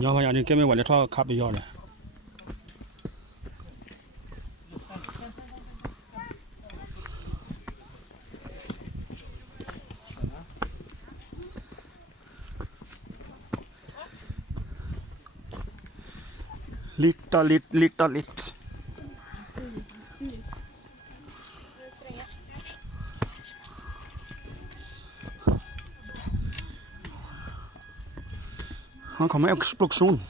nhỏ vậy anh cái mấyวันcho khắp bây giờ này lite han kommer med eksplosjon.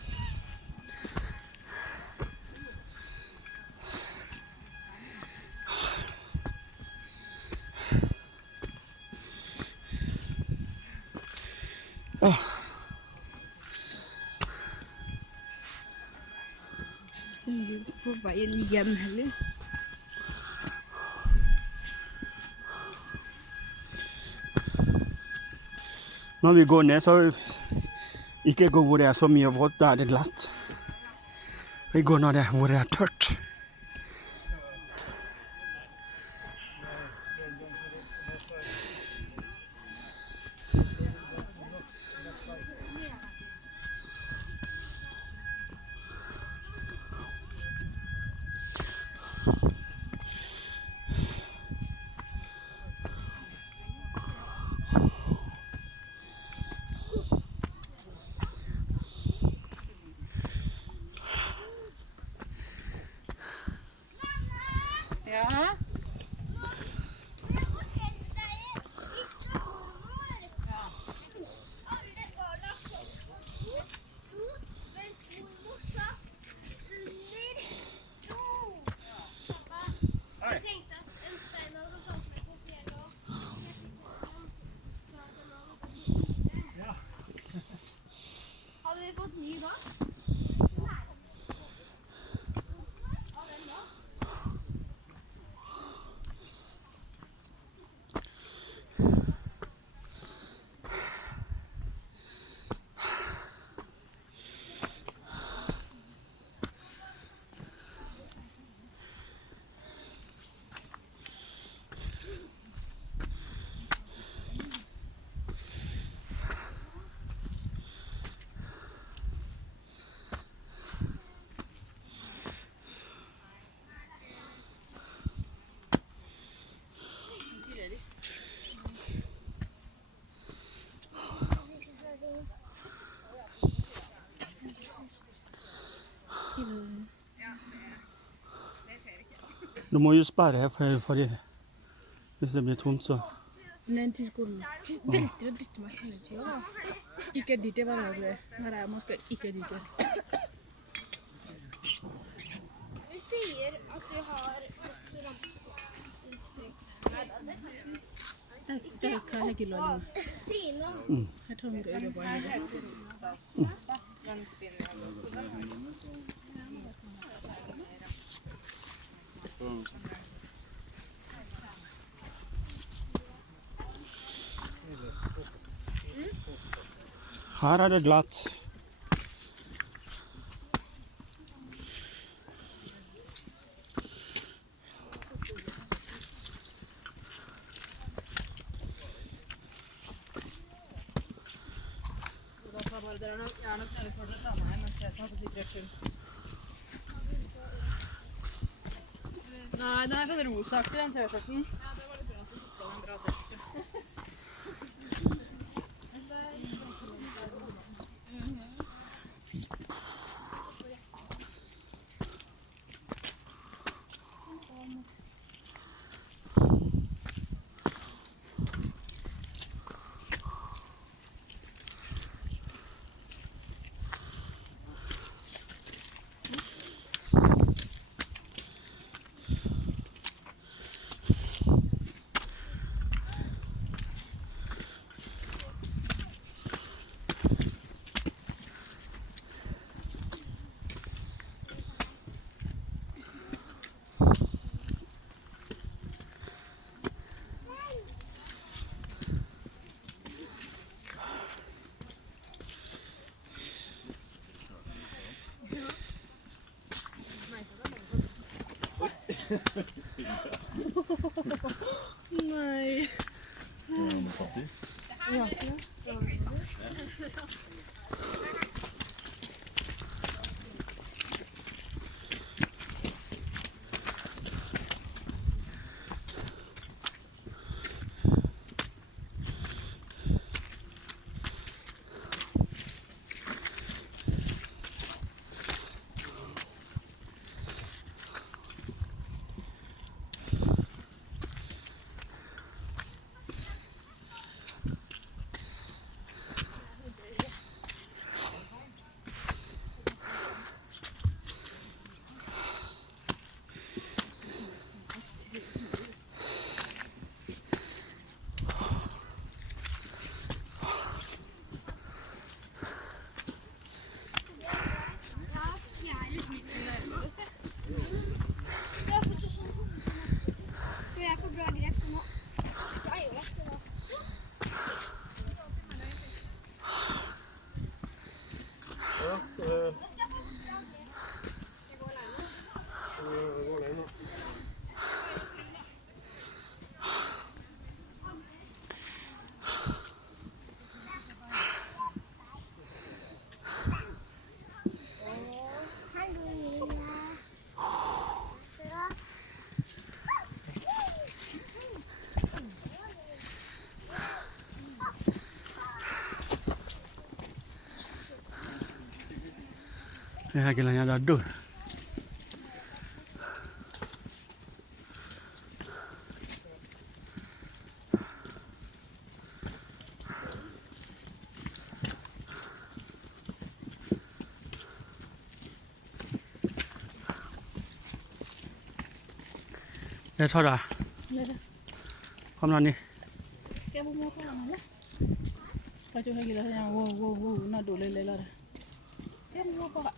På veien hjem heller. Når vi går ned, så ikke gå hvor det er så mye vått, da er det glatt. Vi går når det hvor det er tørt. Ja. Hadde vi fått ny da? Du må jo sperre her for hvis det blir tomt, så. Ned til skolen. Velter og dytter meg hele tiden da. Ikke dit jeg var her. Her er man skal ikke dit jeg. Vi sier at vi har et Det kan jeg ikke lov. Si noe. Jeg tror vi går over det. Her er det glatt. Nei, den er sånn rosaktig, den t-skjorten. Ja, det var litt bra at du tok på den bra t-skjorten. Nej. Ja. Så jeg får bra grep nå. Ja, jo, så da. Här killen jävla dörr. Jag tar det. Kom nå ni. Cái bông mua có làm lắm. Phải cho hai cái đó nha. Wow, nó đổ lên rồi. Cái bông mua có ạ.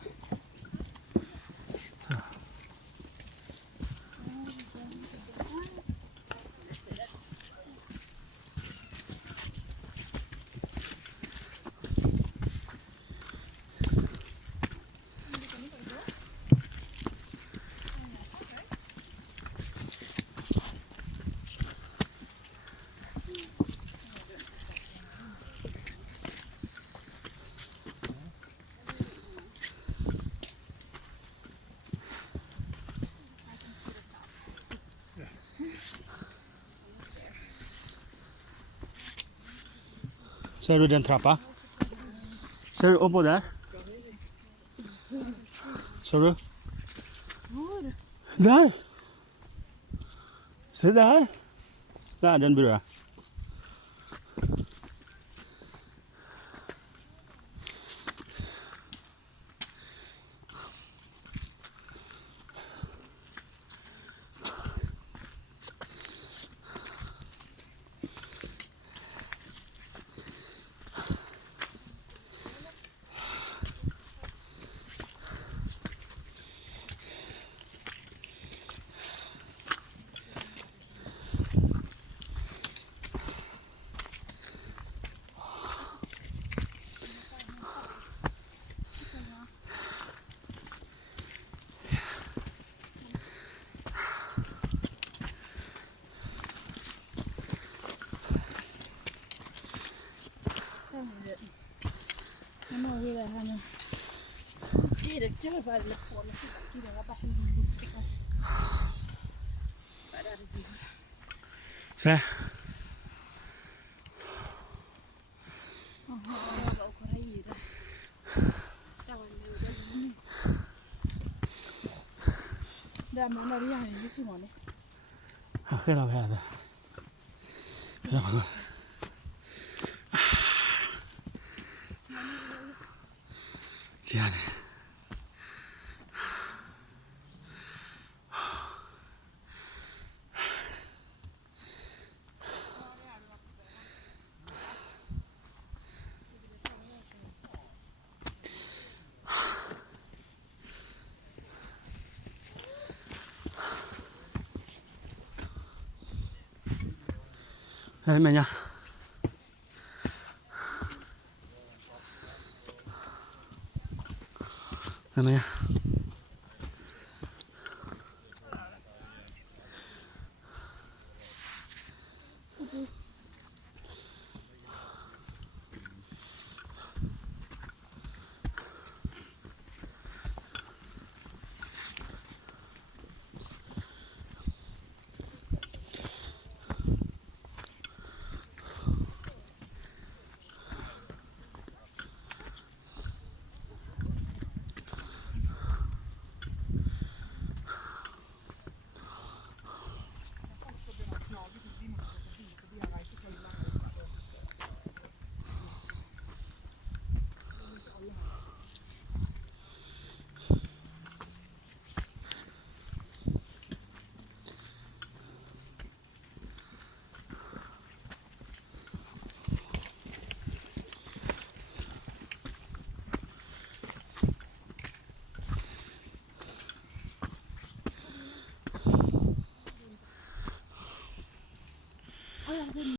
Ser du den trappa? Ser du oppå der? Ser du? Hvor? Der! Se der! Der er den brødet. Nó ngồi đây là chị được chơi vài lần của nó chị được các bạn Se. Đã muốn nói đi hành cái gì mà này. Khi nào về rồi? Khi nào về? Chị này. Đây mẹ nha. Đây mẹ nha. ขึ้น